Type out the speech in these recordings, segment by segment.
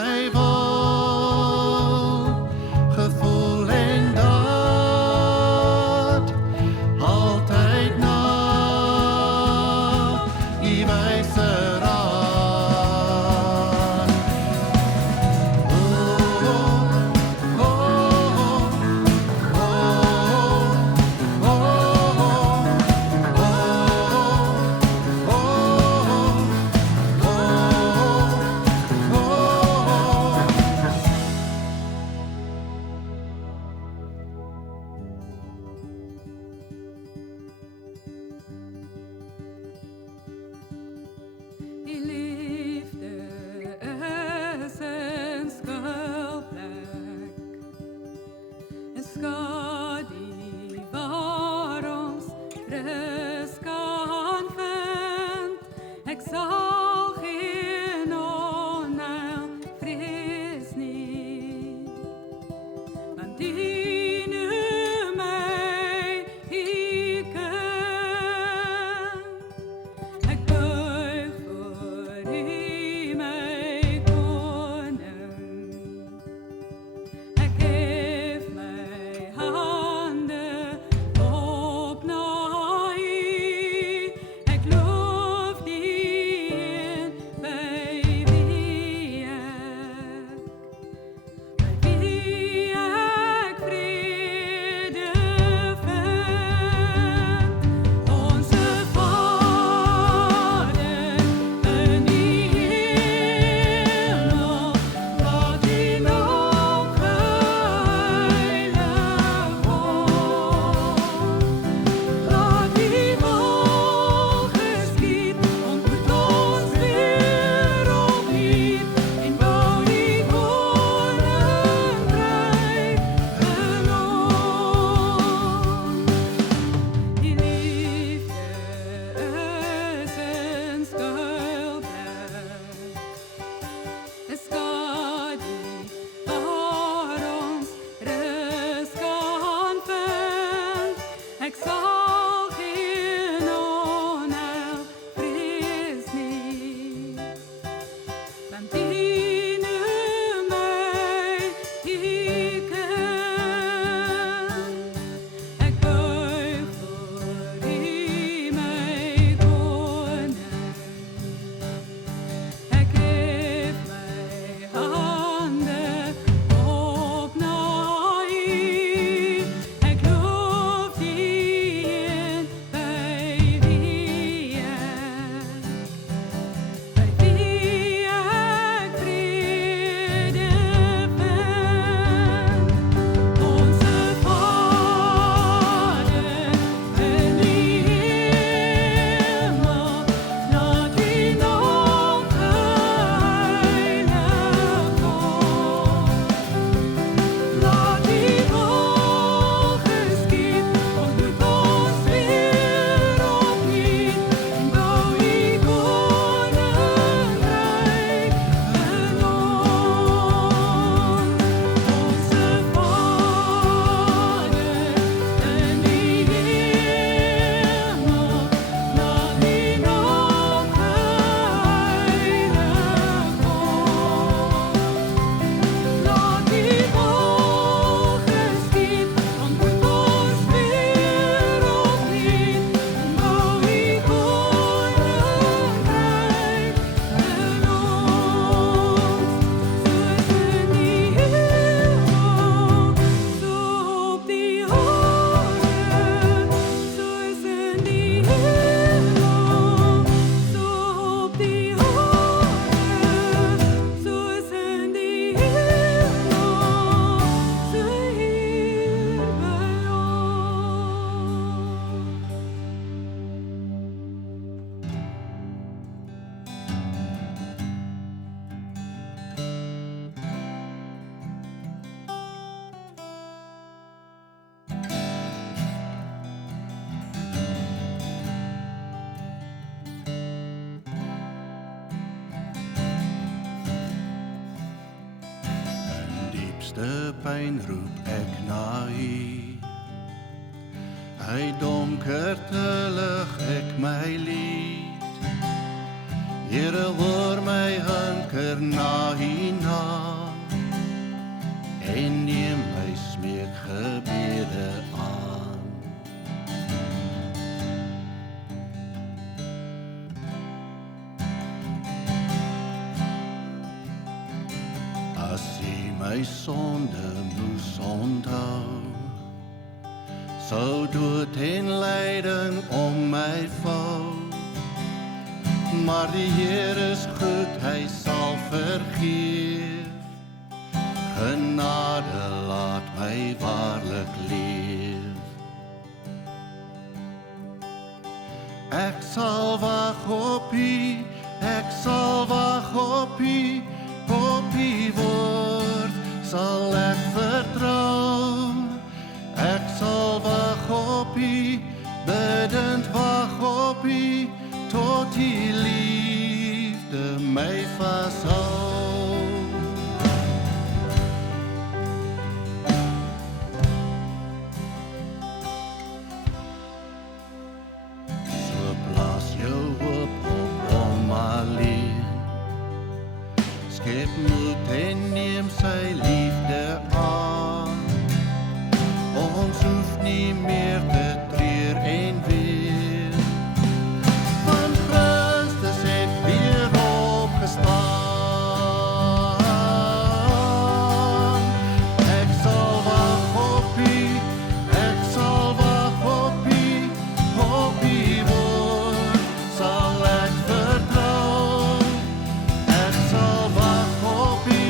my wil, gevoel en daad, altyd na U wyse raad. Oh, oh, oh, oh, oh, Die liefde is een skuilplek, een skadu waar ons rus kan vind. Ek sal geen onheil vrees nie, want U noem my U kind. Ek buig voor U, my koning. Ek hef my hande op na U. Ek loof die een by wie ek vrede vind. Onze Vader in die hemel, laat U naam geheilig word. Laat U wil geskied, ontmoet ons weer opnuut en bou die koninkryk in ons. Die liefde is een skuilplek, een skadu waar ons rus kan vind. Ek sal geen onheil vrees nie, want U noem my U kind. Ek buig voor U, my koning. Ek hef my hande op na U. Ek loof die een by wie ek vrede vind. Onze Vader in die hemel, laat U naam geheilig word. Laat U wil geskied, ontmoet ons weer opnuut en bou U koninkryk in ons. Onze Vader in die hemel, laat U naam geheilig word. Laat U wil geskied, ontmoet ons weer opnuut en bou U koninkryk in ons. Soos in die hemel, so op die aarde. Soos in die hemel, so op die aarde. Soos in die hemel, so hier by diepste pyn roep ek na U. Hy donkerte lig ek my lied. Here hoor my hunker na hierna en neem my smeekgebede aan. As hy my sonde moes onthou, sou dood en lyding om my vou. Maar die Heer is goed, hy sal vergeef. Genade laat my waarlik leef. Ek sal wag op U, ek sal wag op U, op U woord sal ek vertrou. Ek sal wag op U, bidend wag op U, tot U liefde my vashou. So plaas jou hoop op hom alleen, skep moed en neem sy liefde aan. Ons hoef nie meer te treur en weer, want Christus het weer opgestaan. Ek sal wag op U, ek sal wag op U, op U woord sal ek vertrou. Ek sal wag op U,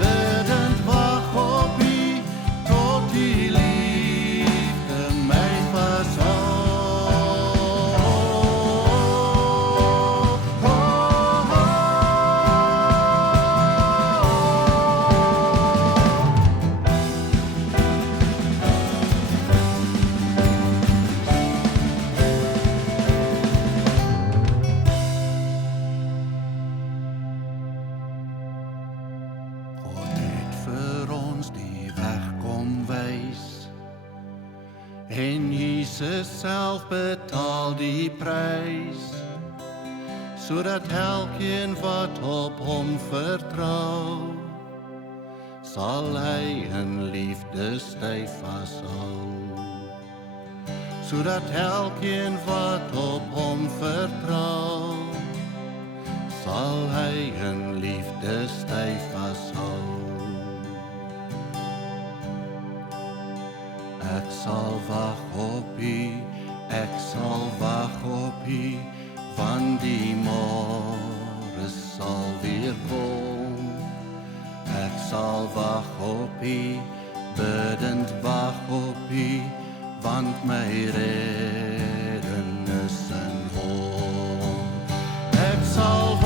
bidend wag op U, tot U liefde my vashou. God het vir ons die weg kom wys, en Jesus self betaal die prys, sodat elkeen wat op hom vertrou, sal hy in liefde styf vashou. Sodat elkeen wat op hom vertrou, sal hy in liefde styf vashou. Ek sal wag op U, ek sal wag op U, want die môre sal weer kom. Ek sal wag op U, bidend wag op U, want my redding is in Hom. Ek sal